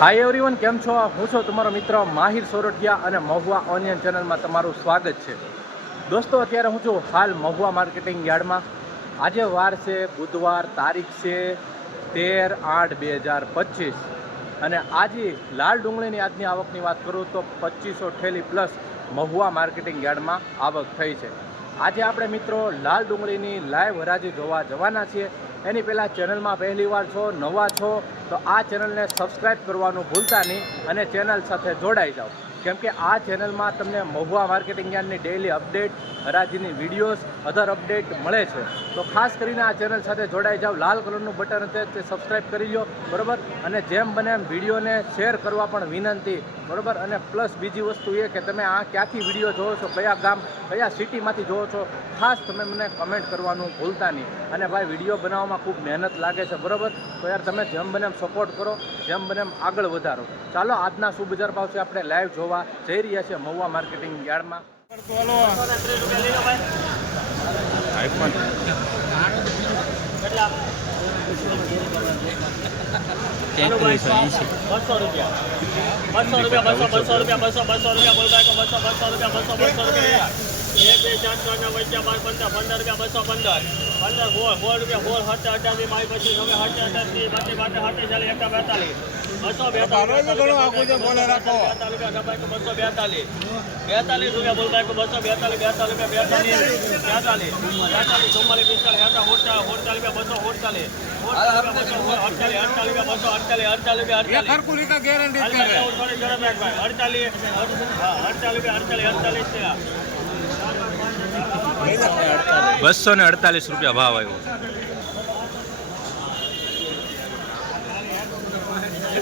Hi everyone કેમ છો? હું છું તમારો મિત્ર માહિર સોરઠિયા અને મહુવા ઓનિયન ચેનલમાં તમારું સ્વાગત છે. દોસ્તો, અત્યારે હું છું હાલ મહુવા માર્કેટિંગ યાર્ડમાં. આજે વાર છે, બુધવાર, તારીખ છે તેર આઠ બે હજાર પચીસ. અને આજે લાલ ડુંગળીની આજની આવકની વાત કરું તો પચીસો ઠેલી પ્લસ મહુવા માર્કેટિંગ યાર્ડમાં આવક થઈ છે. આજે આપણે મિત્રો લાલ ડુંગળીની લાઈવ હરાજી જોવા જવાના છીએ. એની પહેલાં ચેનલમાં પહેલી વાર છો, નવા છો, તો આ ચેનલને સબસ્ક્રાઈબ કરવાનું ભૂલતા નહીં અને ચેનલ સાથે જોડાઈ જાઓ. કેમ કે આ ચેનલમાં તમને મહુવા માર્કેટિંગ યાર્ડની ડેઇલી અપડેટ હરાજીની વિડીયોઝ અધર અપડેટ મળે છે. તો ખાસ કરીને આ ચેનલ સાથે જોડાઈ જાઓ. લાલ કલરનું બટન હશે તે સબસ્ક્રાઈબ કરી લો બરાબર? અને જેમ બને એમ વિડીયોને શેર કરવા પણ વિનંતી, બરાબર? અને પ્લસ બીજી વસ્તુ એ કે તમે આ ક્યાંથી વીડિયો જોવો છો, કયા ગામ, કયા સિટીમાંથી જોવો છો, ખાસ તમે મને કમેન્ટ કરવાનું ભૂલતા નહીં. અને ભાઈ વીડિયો બનાવવામાં ખૂબ મહેનત લાગે છે, બરાબર? તો યાર તમે જેમ બને એમ સપોર્ટ કરો, જેમ બને એમ આગળ વધારો. ચાલો, આજના શું બજાર ભાવ આપણે લાઈવ જોવા જઈ રહ્યા છે મહુવા માર્કેટિંગ યાર્ડમાં. બસો રૂપિયા. બસો રૂપિયા બસો બસો રૂપિયા બસો બસો રૂપિયા બોલ બાય બસો બસો રૂપિયા બસો બસો રૂપિયા. એક બે ચાર ચાર ના વચ્ચે બાર પંદર પંદર રૂપિયા બસો પંદર. પંદર સોળ સોળ રૂપિયા સોળ હટે અઢારથી મારી પછી હવે હટે અઢારથી બાકી બાકી હટે ચાલી એકતા બેતાલીસ. બસો બેતાલીસ. બેતાલીસ બસો બેતાલીસ બેતાલીસ રૂપિયા બોલ બસો બેતાલીસ બેતાલીસ બેતાલીસ બેતાલીસ. બેતાલીસ ચુમ્માલીસ પિસ્તાલીસ અડતાલીસ રૂપિયા બસો અડતાલીસ અડતાલીસ રૂપિયા અડતાલીસ અડતાલીસ અડતાલીસ બસો ને અડતાલીસ રૂપિયા ભાવ આવ્યો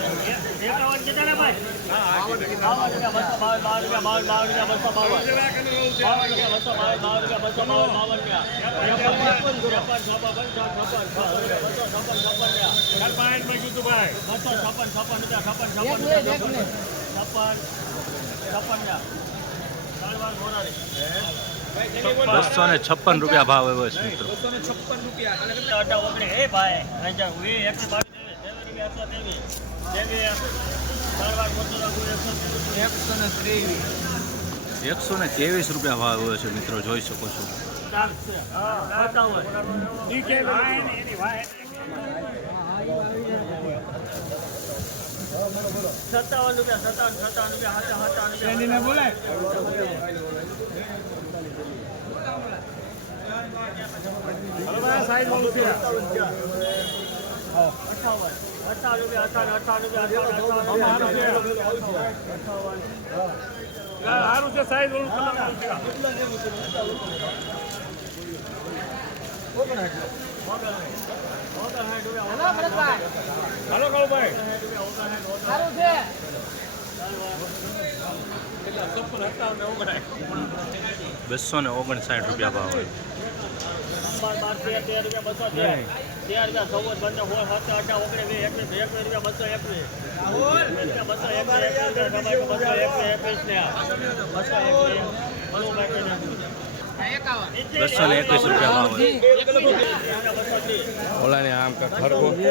એકાવન કેટલા ને ભાઈ બાવન રૂપિયા બસો બાવન બાવન રૂપિયા બાવન બાવન રૂપિયા બસો બાવન બાવન રૂપિયા બસો બાવન બાવન રૂપિયા બસો બાવન બાવન રૂપિયા છપ્પન છપ્પન છપ્પન છપ્પન બસો છપ્પન છપ્પન રૂપિયા બસો છપ્પન છપ્પન રૂપિયા છપ્પન છપ્પન રૂપિયા છપ્પન રૂપિયા. વાર મોરારી બસો ને છપ્પન રૂપિયા એકસો બાવીસ ત્રેવીસ. એકસો ને ત્રેવીસ રૂપિયા ભાવ આવ્યો છે મિત્રો, જોઈ શકો છો. સત્તાવન રૂપિયા સત્તાવન સત્તાવન રૂપિયા સત્તાવન રૂપિયા અઠાવન સારું છે ઓલું હાલો કહો ભાઈ બસો ને ઓગણસાઠ રૂપિયા ભાવ બસો તેર રૂપિયા ચૌદ પંદર સોળ સત્તર અઢાર ઓગણીસ વીસ એકવીસ એકવીસ રૂપિયા બસો એકવીસ. રૂપિયા બસો એકવીસ બસો એકવીસ ને બસો એકવીસ બસો ને એકવીસ રૂપિયા ભાવ આમ કે છે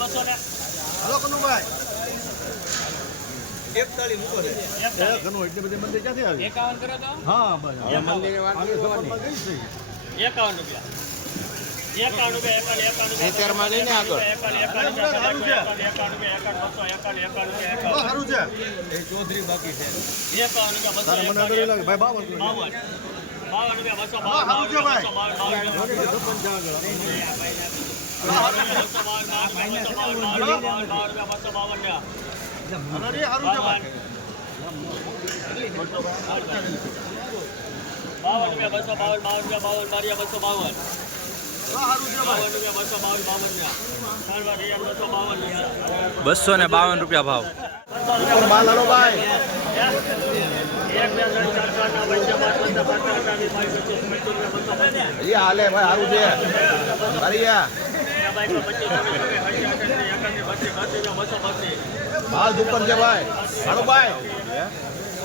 બસો ને? તેતાલીસ એકાવન રૂપિયા. અત્યારમાં લઈને આગળ. સારું છે એ ચૌધરી બાકી છે બાવન રૂપિયા. બસો બાવન બાવન રૂપિયા બાવન, બારિયા બસો બાવન બસો ને બાવન રૂપિયા ભાવ. હાલો ભાઈ સારું છે. માલ ઉપર છે ભાઈ. હાલો ભાઈ.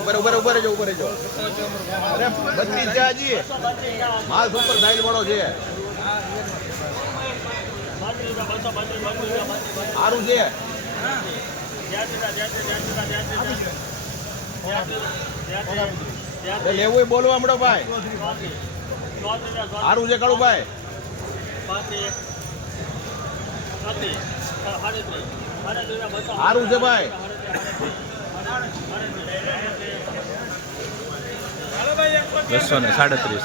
ઉપર ઉપર ઉપર જો ઉપર રહેજો અરે બત્રીસ છે હજી. માલ સુપર સાઈડ વાળો છે. સારું છે. લેવું બોલવા હમણાં ભાઈ. સારું છે કાળું ભાઈ સારું છે ભાઈ. બસો ને સાડત્રીસ.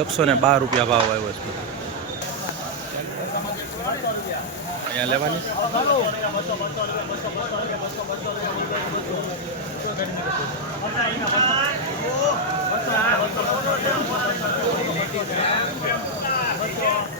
એકસો ને બાર રૂપિયા ભાવ આવ્યો છે. અહીંયા લેવાની? બસો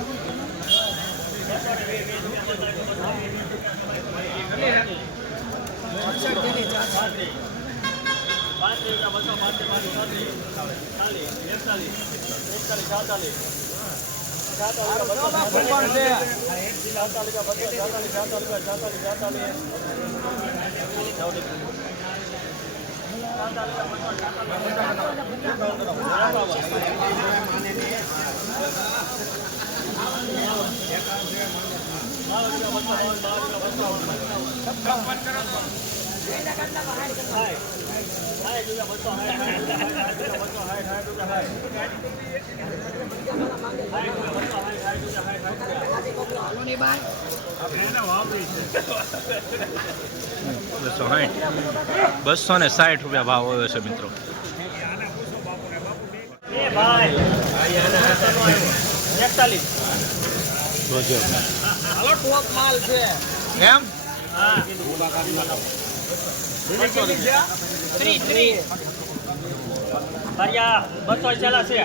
બસો સાઠ બસો ને સાઠ રૂપિયા ભાવ આવ્યો છે મિત્રો. એમ? હરિયા બસો ચાલા છે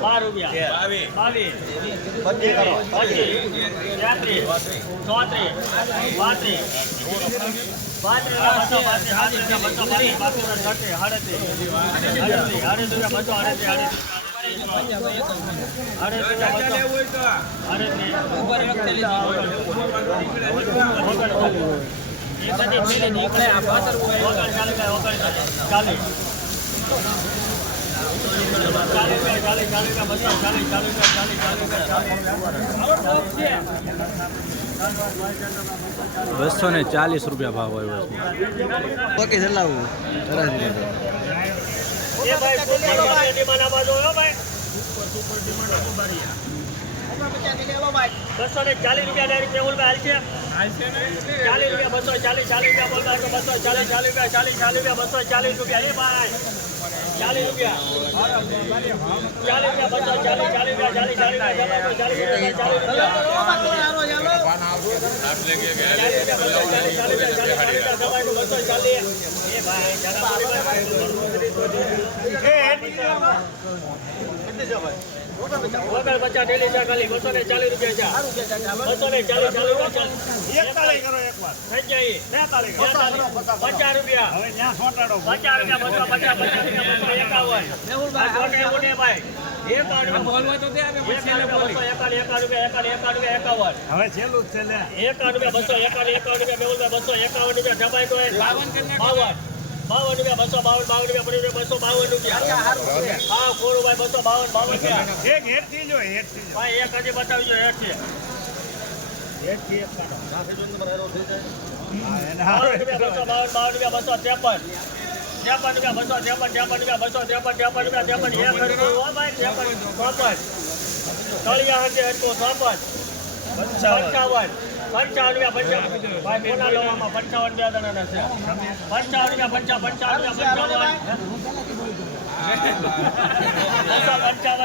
બાર રૂપિયા બાવીસ ત્યાંત્રીસ ચોત્રીસ પાંત્રીસ પાંત્રીસ બસો પાંત્રીસ પાંત્રીસ બસો પાંત્રીસ પાંત્રીસ છત્રીસ સાડત્રીસ આડત્રીસ આડત્રીસ બસો આડત્રીસ ચાલીસ બસો ને ચાલીસ રૂપિયા ભાવ આવ્યો છે ઓકે ચલાવું એ ભાઈ સુપર માર્કેટ ડિમાન્ડ આમાં જોયો ભાઈ બસો ને ચાલીસ રૂપિયા ડાયરેક્ટ મેહુલ ભાઈ હાલશે. ચાલીસ રૂપિયા બસો ચાલીસ ચાલીસ રૂપિયા બોલતા બસો ચાલીસ ચાલીસ રૂપિયા ચાલીસ ચાલીસ રૂપિયા બસો ચાલીસ રૂપિયા એ ભાઈ ચાલીસ રૂપિયા ચાલીસ રૂપિયા બસો ચાલીસ ચાલીસ રૂપિયા ચાલીસ ચાલીસ રૂપિયા ચાલીસ રૂપિયા ચાલીસ રૂપિયા બસો ચાલીસ એ ભાઈ વગર પચાસ ડેલી છે ખાલી બસો ને ચાલીસ રૂપિયા બસો ને ચાલીસ પચાસ રૂપિયા પચાસ રૂપિયા બસો પચાસ પચાસ રૂપિયા બસો એકાવન હવે છેલ્લું છે એકાવન રૂપિયા બસો એકાવન એકાવન રૂપિયા મેહુલભાઈ બસો એકાવન રૂપિયા જમાઈ તો બાવન બાવન રૂપિયા બસો બાવન બાવન રૂપિયા પડી બસો બાવન રૂપિયા હા ભાઈ બસો બાવન બાવન એક એક હજી હેઠથી એક કાઢો. બસો બાવન બાવન રૂપિયા બસો ત્રેપન ત્રેપન રૂપિયા બસો ત્રેપન ત્રેપન રૂપિયા બસો ત્રેપન ત્રેપન રૂપિયા ત્રેપન એક હરકું હો ભાઈ ત્રેપન ચોપન. તળિયા હશે હરકું ચોપન. પંચાવન. પંચાવન. રૂપિયા પંચાવન ભાઈ કોના લોવામાં પંચાવન બે જણાના છે? પંચાવન રૂપિયા પંચા પંચાવન રૂપિયા પંચાવન. બસો પંચાવન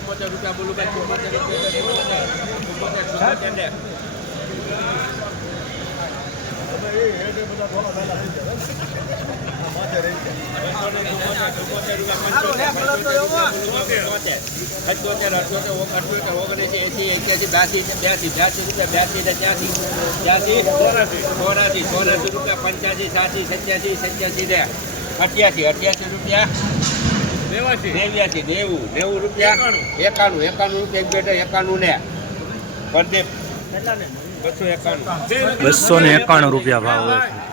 પંચાવન રૂપિયા મિત્રો બસો ને પંચાવન રૂપિયા ભાવ હોય બ્યાસી બ્યાસી હા હેઠની લે. ઈ તો હારી છે. રૂપિયા સાહેબ એ સત્યાસી સત્યાસી ખાલી અઠ્યાસી અઠ્યાસી રૂપિયા નેવ્યાસી નેવું નેવું રૂપિયા એકાણું એકાણું રૂપિયા એક બેટા એકાણું ને પ્રદીપ બસો એકાણું બસો ને એકાણું રૂપિયા ભાવ હોય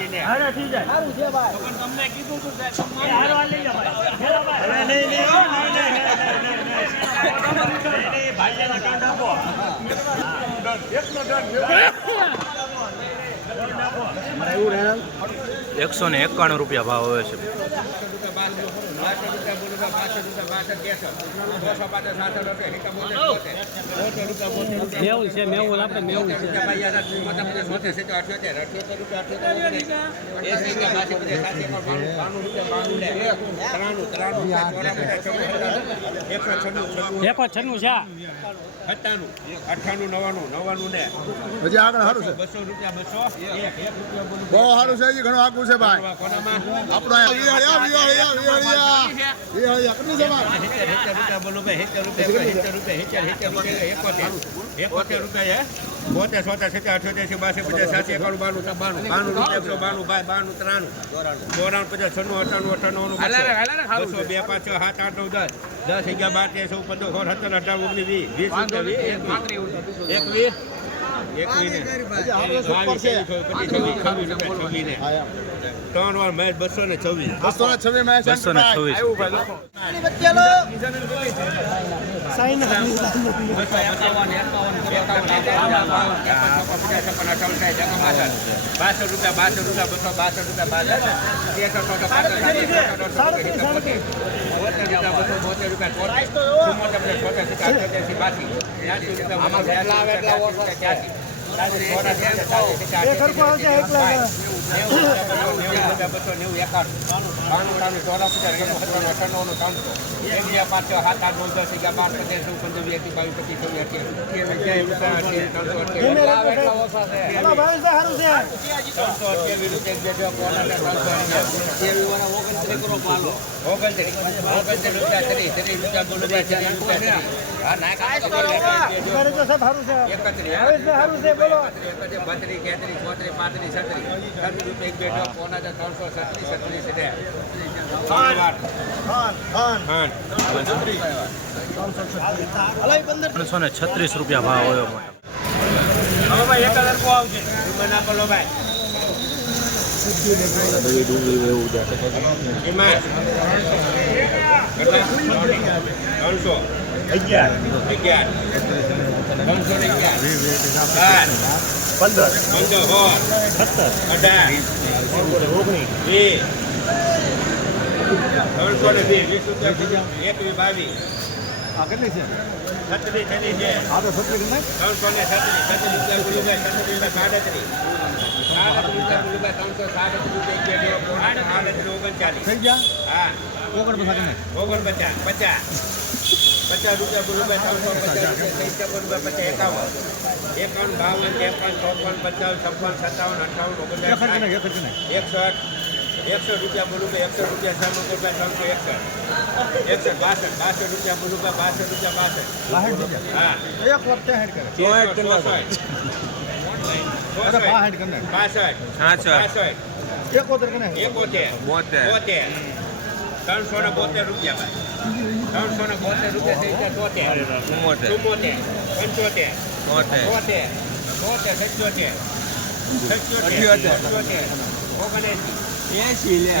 એ ને. એકાણું રૂપિયા ભાવ કરે. એ ભાઈ તમે ચોપન છે, ભાઈ ભાઈ. ભાઈ. એકાણું રૂપિયા હોય છે છે મેવું આપણે મેવું છન્નું છે અઠાણું નવાણું નવાણું ને હજી આગળ સારું છે બસો રૂપિયા બોલું બહુ સારું છે ઘણું આગું છે ભાઈ આપણો બોતેર સોતેર સિત્તેર અઠ્યોતેર બાસી પચાસ સાસી એકાણું બાણું બાણું. બાણું રૂપિયા એકસો બાણું બાય બાણું ત્રાણું. ચોરાણું પચાસ છન્નું અઠાણું અઠાણું બસો. બે પાંચ છ સાત આઠ નવ દસ. દસ અગિયાર બાર તેર ચૌદ પંદર સોળ સત્તર અઢાર ઓગણીસ વીસ વીસ વીસ એકવીસ ત્રણ વાર મેચ બસો ને છવ્વીસ. બસો ને છવ્વીસમાં છે બસો ને બાસઠ રૂપિયા બાસઠ રૂપિયા બસો બાસઠ રૂપિયા બાસઠ. રૂપિયા સિત્તેર અઠ્યોતેર બાસી નેવું એકાણું બાણું ત્રાણું ચોરાસી ત્રેપન સત્તાણું અઠાણું ત્રણસો એક બે કોના તો ત્રણસો છત્રીસ છત્રીસ છે ત્રણસો ને છત્રીસ રૂપિયા ભાવ હોય હવે ભાઈ એક હજાર કો આવશે ભાઈ. એમાં કેટલા? ત્રણસો. અગિયાર. અગિયાર. છે પંદર ને વીસ વીસ રૂપિયા એકવીસ બાવીસ છત્રીસ છત્રીસ છે ત્રણસો ને છત્રીસ છત્રીસ છત્રીસ સાડત્રીસ રૂપિયા એક સાડત્રીસ ઓગણચાલીસ હા ઓગણપચાસ પચાસ પચાસ રૂપિયા ગુલુભાઈ ત્રણસો પચાસ રૂપિયા પચાસ એકાવન એકાવન બાવન ત્રેપન ચોપન પચાસ છપ્પન સત્તાવન અઠાવન ઓગણચાલીસ એકસઠ એકસો રૂપિયા બોલુભાઈ એકસો રૂપિયા સામો રૂપિયા ત્રણસો એકસઠ એકસઠ બાસઠ બાસઠ રૂપિયા બોલુભાઈ બાસઠ રૂપિયા બાસઠ હા એકોતેર બોતેર ત્રણસો ને બોતેર. રૂપિયા ત્રણસો ને બોતેર રૂપિયા તોતેર. ચુમ્મોતેર. પંચોતેર. તોતેર તોતેર એસી રૂપિયા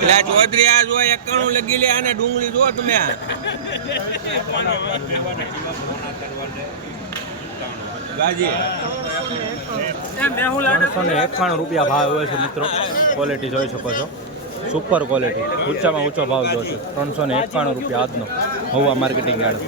એકાણું ચૌધરી આ જો લગી લે અને ડુંગળી જો તમે ત્રણસો ને એકાણું રૂપિયા ભાવ હોય છે મિત્રો. ક્વોલિટી જોઈ શકો છો. સુપર ક્વોલિટી ઊંચામાં ઊંચો ભાવ જોશો ત્રણસો ને એકાણું રૂપિયા આજનો. હવા માર્કેટિંગ યાર્ડ.